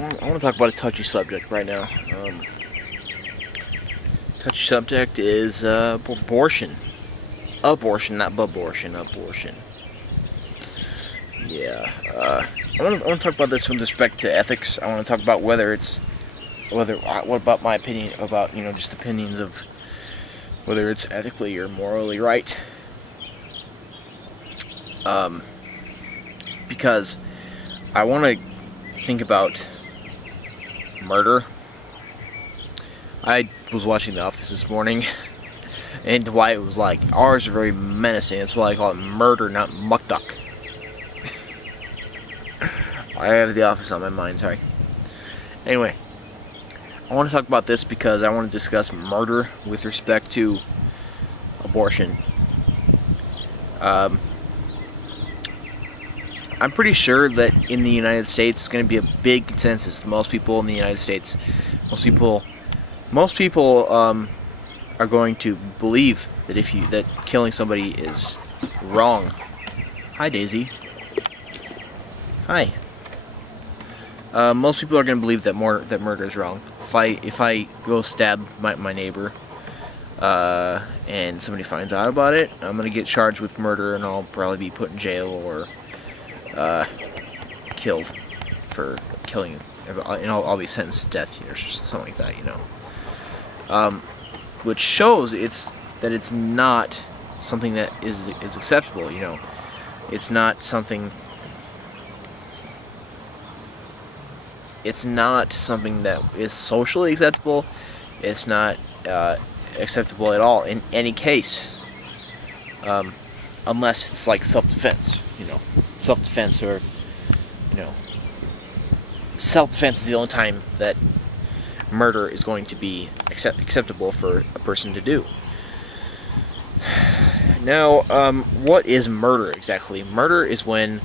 I want to talk about a touchy subject right now. Touchy subject is abortion. Abortion, not abortion. Abortion. Yeah. I want to talk about this with respect to ethics. I want to talk about what about my opinion about just opinions of whether it's ethically or morally right. Because I want to think about murder. I was watching The Office this morning, and Dwight was like, "Ours are very menacing. That's why I call it murder, not muck duck." I have The Office on my mind. Sorry. Anyway, I want to talk about this because I want to discuss murder with respect to abortion. I'm pretty sure that in the United States, it's going to be a big consensus. Most people in the United States, most people are going to believe that that killing somebody is wrong. Hi, Daisy. Hi. Most people are going to believe that murder is wrong. If I go stab my neighbor, and somebody finds out about it, I'm going to get charged with murder, and I'll probably be put in jail or killed for killing, and I'll be sentenced to death or something like that, which shows that it's not something that is acceptable. It's not something. It's not something that is socially acceptable. It's not acceptable at all in any case, unless it's like self-defense. Self-defense, or self-defense is the only time that murder is going to be acceptable for a person to do. Now, what is murder exactly? Murder is when,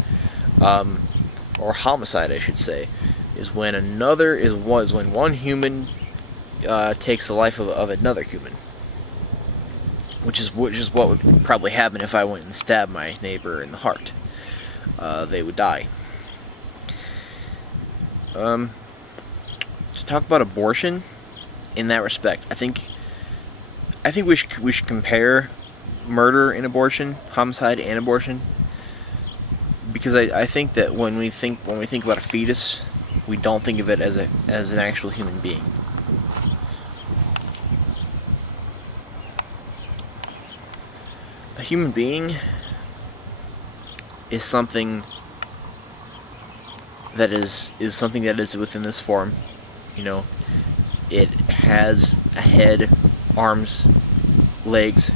or homicide, I should say, is when when one human takes the life of another human, which is what would probably happen if I went and stabbed my neighbor in the heart. They would die. To talk about abortion in that respect, I think we should compare murder and abortion, homicide and abortion, because I think that when we think about a fetus, we don't think of it as an actual human being. A human being is something that is within this form. It has a head, arms, legs,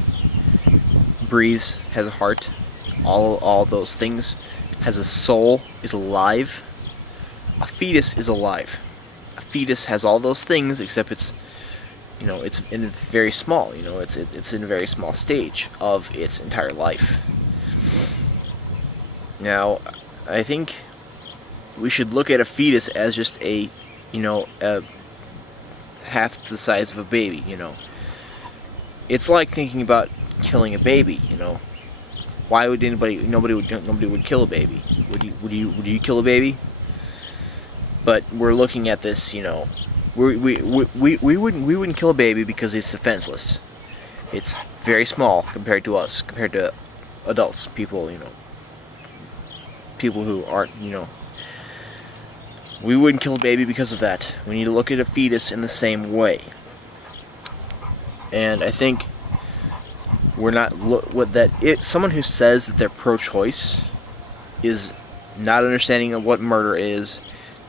breathes, has a heart, all those things, has a soul, is alive. A fetus is alive. A fetus has all those things, except it's in very small. It's in a very small stage of its entire life. Now, I think we should look at a fetus as just a half the size of a baby. It's like thinking about killing a baby. Why would nobody would kill a baby? Would you kill a baby? But we're looking at this, we wouldn't kill a baby because it's defenseless. It's very small compared to us, compared to adults, people who aren't, we wouldn't kill a baby because of that. We need to look at a fetus in the same way. And I think we're not someone who says that they're pro-choice is not understanding of what murder is,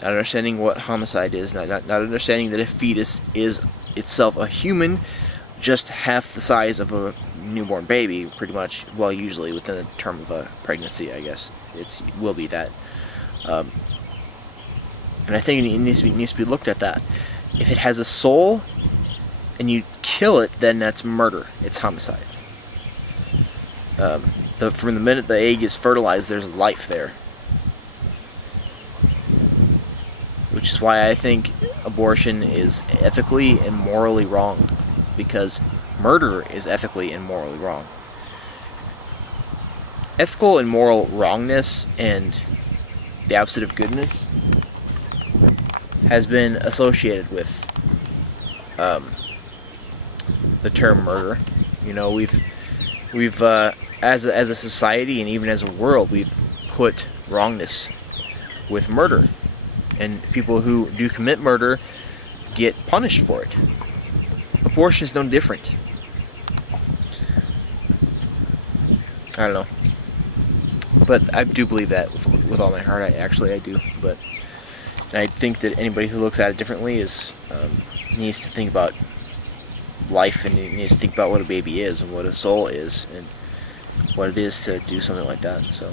not understanding what homicide is, not understanding that a fetus is itself a human, just half the size of a newborn baby, pretty much. Well, usually within the term of a pregnancy, I guess it will be that. And I think it needs to be looked at that. If it has a soul and you kill it, then that's murder. It's homicide. From the minute the egg is fertilized, there's life there. Which is why I think abortion is ethically and morally wrong, because murder is ethically and morally wrong. Ethical and moral wrongness and the opposite of goodness has been associated with the term murder. You know, we've as a society and even as a world, we've put wrongness with murder, and people who do commit murder get punished for it. Abortion is no different. I don't know, but I do believe that with all my heart. I do. But I think that anybody who looks at it differently needs to think about life, and needs to think about what a baby is and what a soul is and what it is to do something like that. So.